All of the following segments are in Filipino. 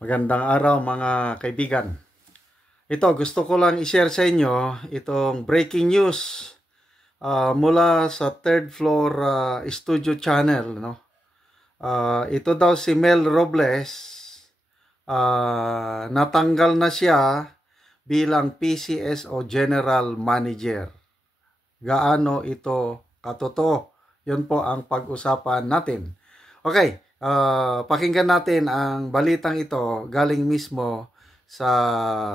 Magandang araw mga kaibigan. Ito, gusto ko lang i-share sa inyo itong breaking news mula sa third floor studio channel. No? Ito daw si Mel Robles, natanggal na siya bilang PCSO General Manager. Gaano ito katotoo? Yun po ang pag-usapan natin. Okay, pakinggan natin ang balitang ito galing mismo sa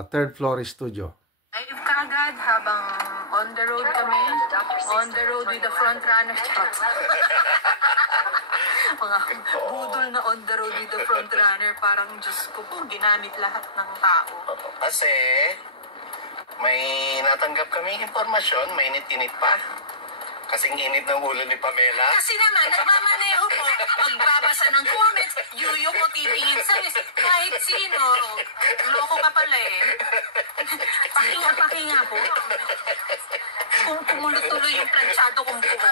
third floor studio. Live ka agad habang on the road kami, on the road with the front runner. Mga budol na on the road with the front runner, parang Diyos ko po, ginamit lahat ng tao. Kasi may natanggap kami informasyon, mainit-init pa. Kasing init ng ulo ni Pamela. Kasi naman, nagmamaneho po, magbabasa ng comments, yuyo ko titingin sa list, kahit sino. Loko ka pala eh. Pakinga po. Kung kumulo-tuloy yung planchado kong buko.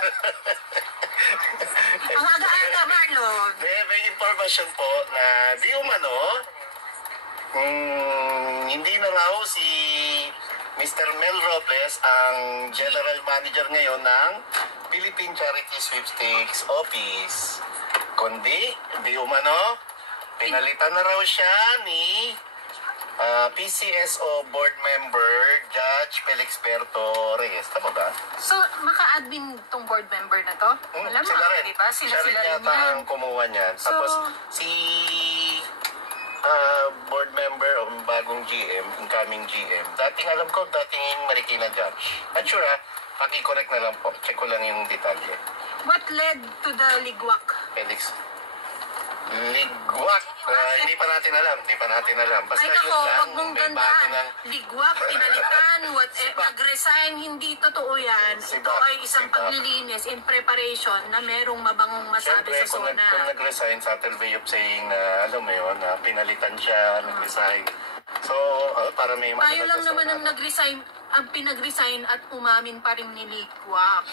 Ang aga-aga, Marlon. May informasyon po na di umano, hindi na raw si Mr. Mel Robles ang General Manager ngayon ng Philippine Charity Sweepstakes Office. Kundi, di umano, pinalitan na raw siya ni PCSO Board Member Judge Felix Berto Reyes. Tama ba? So, maka-admin tong board member na to? Alam mo, sila rin. diba? Sila rin rin yata yan. ang kumuha niyan. So, tapos, si board member o bagong GM, incoming GM, dating alam ko, dating Marikina Judge. At sure paki-correct na lang po. Check ko lang yung detalye. what led to the ligwak? Felix. Ligwak. Hindi pa natin alam. Basta Ay yun nako, lang, wag mong may bago gandaan. ng... Ligwak, pinalitan, nag-resign, hindi totoo yan. Si Ito Bak, ay isang si Bak. paglilinis in preparation na merong mabangong masabi Siyempre, sa zona. kung nag-resign, subtle way of saying na, alam mo yun, na pinalitan siya, nag-resign. So, para may... Tayo lang naman ang nag-resign, ang pinag-resign at umamin pa rin ni Ligwak.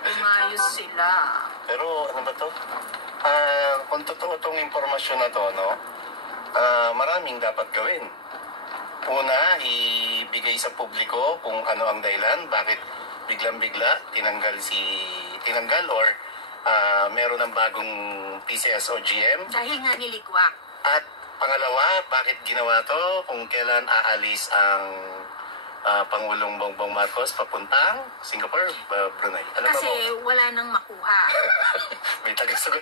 Umayos sila. Pero, ano ba to? Kung totoo itong informasyon na to, no? Maraming dapat gawin. Una, ibigay sa publiko kung ano ang dahilan, bakit biglang-bigla tinanggal or meron ng bagong PCSO GM. Dahil nga ni Ligwak. At pangalawa, bakit ginawa to, kung kailan aalis ang Pangulong Bongbong Marcos papuntang Singapore, Brunei. Alam Kasi mo, wala nang makuha. may tagasagot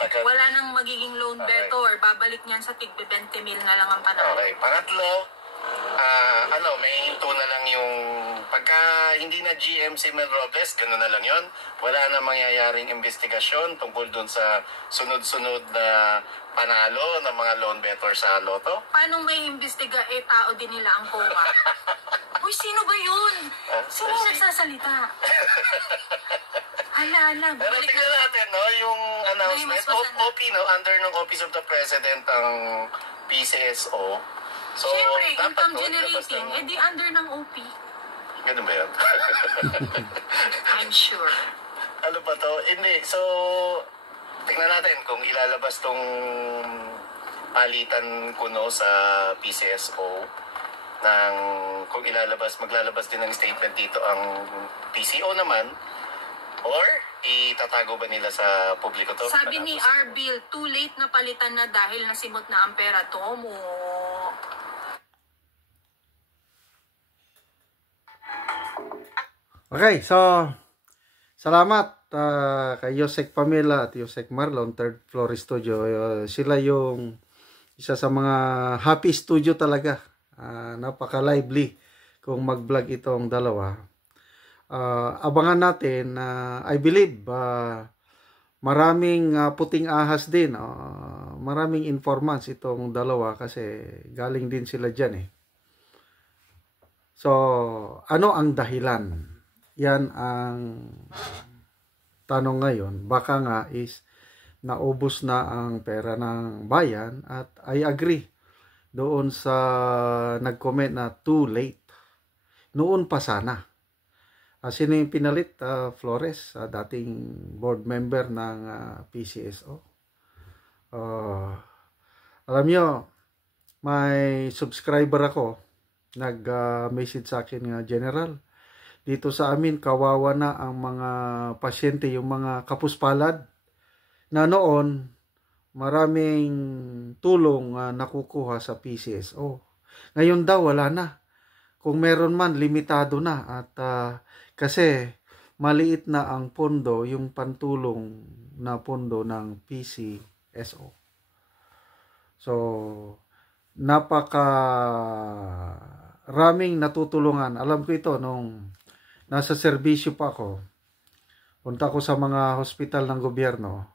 agad. Wala nang magiging loan debtor. Babalik niyan sa tig 20 mil na lang ang panalo. Okay, pangatlo, may hinto na lang yung pagka hindi na GM si Mel Robles, gano'n na lang yon. Wala na mangyayaring investigasyon tungkol dun sa sunod-sunod na panalo ng mga loan debtor sa loto. Paano may imbestiga tao din nila ang COA? Uy, sino ba yun? Sino yung nagsasalita? Hala, Pero balik tingnan na. natin, no, yung announcement, May mas OP, no, under ng Office of the President ang PCSO. So, Siyempre, dapat, income no, ilabas generating, ng- di under ng OP. Ganun ba yan? I'm sure. Ano ba to? Hindi. So, tingnan natin kung ilalabas tong palitan kuno sa PCSO ng kung maglalabas din ng statement dito ang PCO naman or itatago ba nila sa publiko to? Sabi ni Arbil, too late na palitan na dahil nasimot na ang pera. Tomo. Okay, so salamat kay Yosek Pamela at Yosek Marlon, third floor studio. Sila yung isa sa mga happy studio talaga. Napaka-lively kung mag-vlog itong dalawa. Abangan natin, I believe, maraming puting ahas din. Maraming informants itong dalawa kasi galing din sila dyan eh. So, ano ang dahilan? Yan ang tanong ngayon. Baka nga is naubos na ang pera ng bayan at I agree doon sa nag-comment na too late. Noon pa sana. Sino yung pinalit? Flores, dating board member ng PCSO. Alam nyo, may subscriber ako, nag-message sa akin nga, General, dito sa amin, kawawa na ang mga pasyente, yung mga kapuspalad, na noon, maraming tulong nakukuha sa PCSO. Ngayon daw, wala na. Kung meron man, limitado na. At kasi, maliit na ang pondo, yung pantulong na pondo ng PCSO. So, raming natutulungan. Alam ko ito nung nasa serbisyo pa ako. Punta ko sa mga hospital ng gobyerno.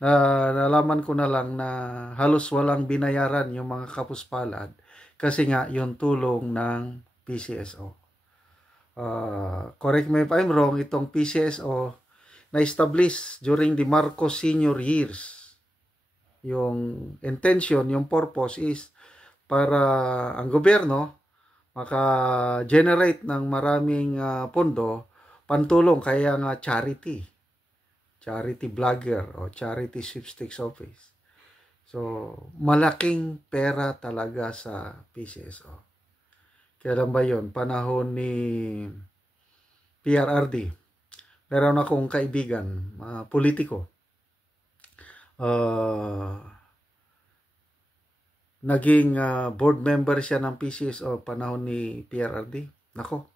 Nalaman ko na lang na halos walang binayaran yung mga kapuspalad kasi nga yung tulong ng PCSO. Correct me if I'm wrong, itong PCSO na-establish during the Marcos senior years. Yung intention, yung purpose is para ang gobyerno maka-generate ng maraming pondo pantulong kaya nga charity vlogger o charity sweepstakes office. So, malaking pera talaga sa PCSO. Kailan ba yun? Panahon ni PRRD. Meron akong kaibigan, politiko. Naging board member siya ng PCSO panahon ni PRRD. Nako,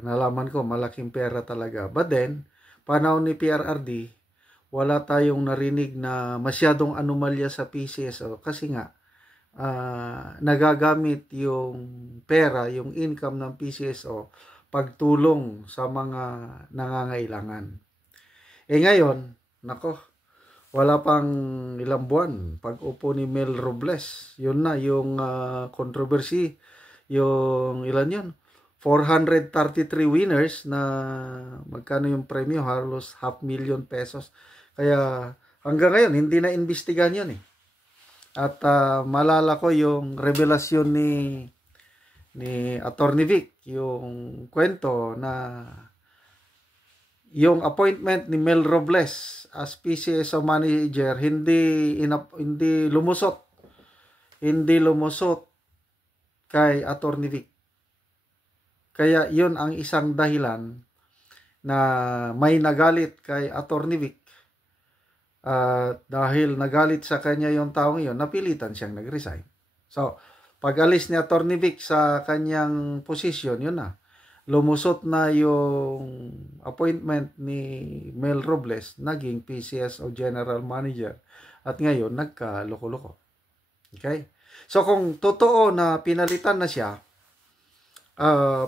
nalaman ko malaking pera talaga. But then, panahon ni PRRD, wala tayong narinig na masyadong anomalya sa PCSO kasi nga, nagagamit yung pera, yung income ng PCSO pagtulong sa mga nangangailangan. Ngayon, nako, wala pang ilang buwan, pag upo ni Mel Robles, yun na yung controversy, yung ilan yun? 433 winners na magkano yung premyo, halos 500,000 pesos. Kaya hanggang ngayon, hindi na imbestigahan yun eh. At malala ko yung revelasyon ni Attorney Vic, yung kwento na yung appointment ni Mel Robles as PCSO manager hindi lumusot kay Attorney Vic. Kaya yun ang isang dahilan na may nagalit kay Attorney Vic. Dahil nagalit sa kanya yung taong yun, napilitan siyang nag-resign. So, pag alis ni Attorney Vic sa kanyang posisyon, yun na. Lumusot na yung appointment ni Mel Robles, naging PCSO General Manager. At ngayon, nagkaloko-loko. Okay? So, kung totoo na pinalitan na siya,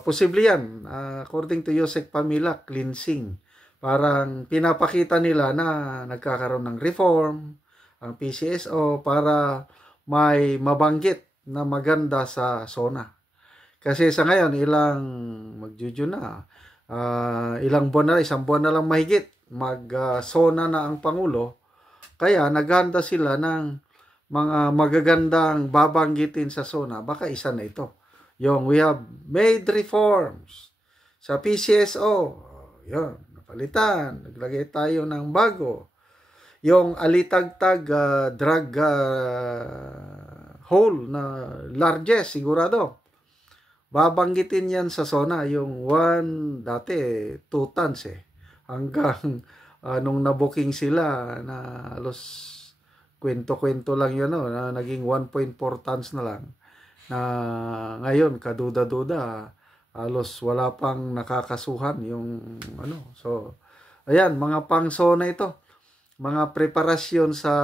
posible yan. According to Yosek Pamila, cleansing. Parang pinapakita nila na nagkakaroon ng reform ang PCSO para may mabanggit na maganda sa SONA. Kasi sa ngayon, ilang buwan na, isang buwan na lang mahigit, mag-SONA na ang Pangulo. Kaya naghanda sila ng mga magagandang babanggitin sa SONA. Baka isa na ito. Yung we have made reforms sa PCSO. Yun. Palitan, naglagay tayo ng bago. Yung alitagtag drug hole na largest, sigurado. Babanggitin yan sa SONA, yung dati 2 tons hanggang nung nabuking sila na halos kwento-kwento lang yun, na naging 1.4 tons na lang. Na ngayon, kaduda-duda, halos wala pang nakakasuhan yung So, ayan, mga pang SONA ito. Mga preparasyon sa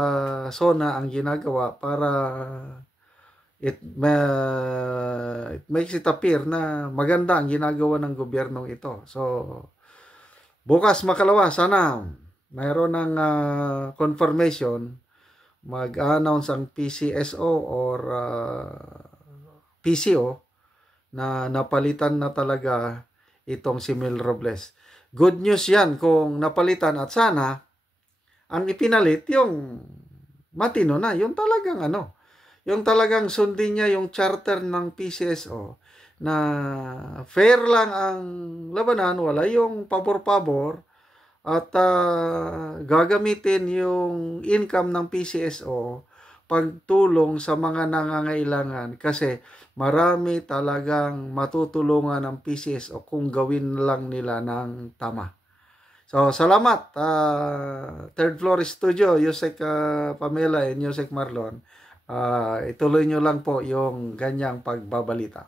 SONA ang ginagawa para it makes it appear na maganda ang ginagawa ng gobyernong ito. So, bukas makalawa, sana mayroon ng confirmation, mag-announce ang PCSO or PCO na napalitan na talaga itong si Mel Robles. Good news yan kung napalitan at sana ang ipinalit yung matino na, yung talagang sundin niya yung charter ng PCSO na fair lang ang labanan, wala yung pabor-pabor at gagamitin yung income ng PCSO pagtulong sa mga nangangailangan kasi marami talagang matutulungan ng PCSO kung gawin lang nila ng tama. So, salamat, Third Floor Studio, Yusek Pamela and Yusek Marlon. Ituloy nyo lang po yung ganyang pagbabalita.